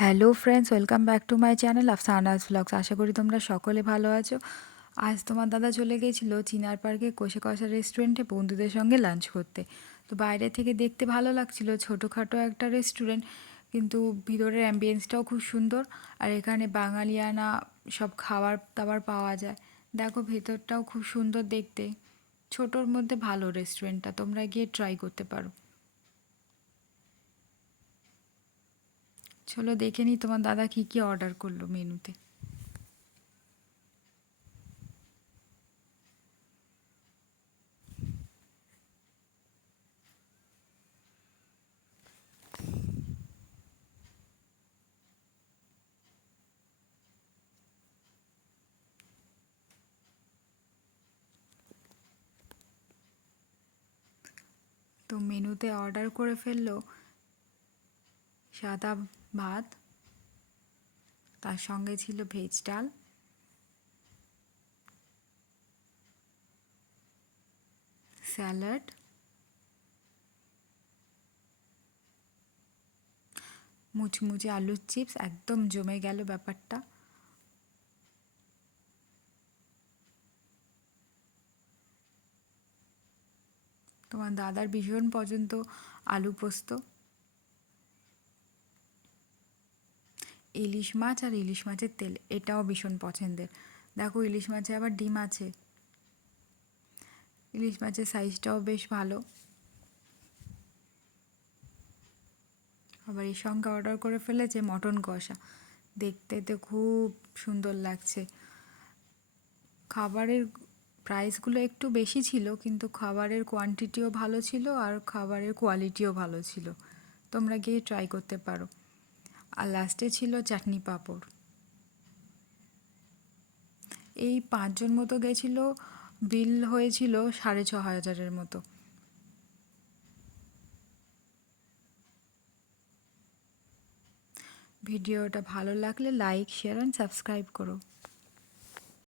Hello friends, welcome back to my channel Afsana's vlogs. আশা করি তোমরা সকলে ভালো আছো। আজ তোমার দাদা চলে গিয়েছিলো চিনার পার্কে কষে কষা রেস্টুরেন্টে বন্ধুদের সঙ্গে লাঞ্চ করতে। তো বাইরে থেকে দেখতে ভালো লাগছিল, ছোটোখাটো একটা রেস্টুরেন্ট, কিন্তু ভিতরের অ্যাম্বিয়েন্সটাও খুব সুন্দর। আর এখানে বাঙালিয়ানা সব খাবার দাবার পাওয়া যায়। দেখো ভেতরটাও খুব সুন্দর দেখতে, ছোটোর মধ্যে ভালো রেস্টুরেন্টটা, তোমরা গিয়ে ট্রাই করতে পারো। চলো দেখে নিই তোমার দাদা কী কী অর্ডার করলো মেনুতে। তো মেনুতে অর্ডার করে ফেললো সাদা ভাত, তার সঙ্গে ছিল ভেজ ডাল, স্যালাড, মুচমুচে আলুর চিপস, একদম জমে গেল ব্যাপারটা। তোমার দাদার ভীষণ পছন্দ আলু পোস্ত, ইলিশ মাছ আর ইলিশ মাছের তেল, এটাও ভীষণ পছন্দের। দেখো ইলিশ মাছে আবার ডিম আছে, ইলিশ মাছের সাইজটাও বেশ ভালো। আবার এর সঙ্গে অর্ডার করে ফেলেছে মটন কষা, দেখতে তো খুব সুন্দর লাগছে। খাবারের প্রাইসগুলো একটু বেশি ছিল, কিন্তু খাবারের কোয়ান্টিটিও ভালো ছিল আর খাবারের কোয়ালিটিও ভালো ছিল। তোমরা গিয়ে ট্রাই করতে পারো। আর লাস্টে ছিল চাটনি পাঁপড়। এই 5 জন মতো গেছিলো, বিল হয়েছিল 6,500-এর মতো। ভিডিওটা ভালো লাগলে লাইক, শেয়ার অ্যান্ড সাবস্ক্রাইব করো।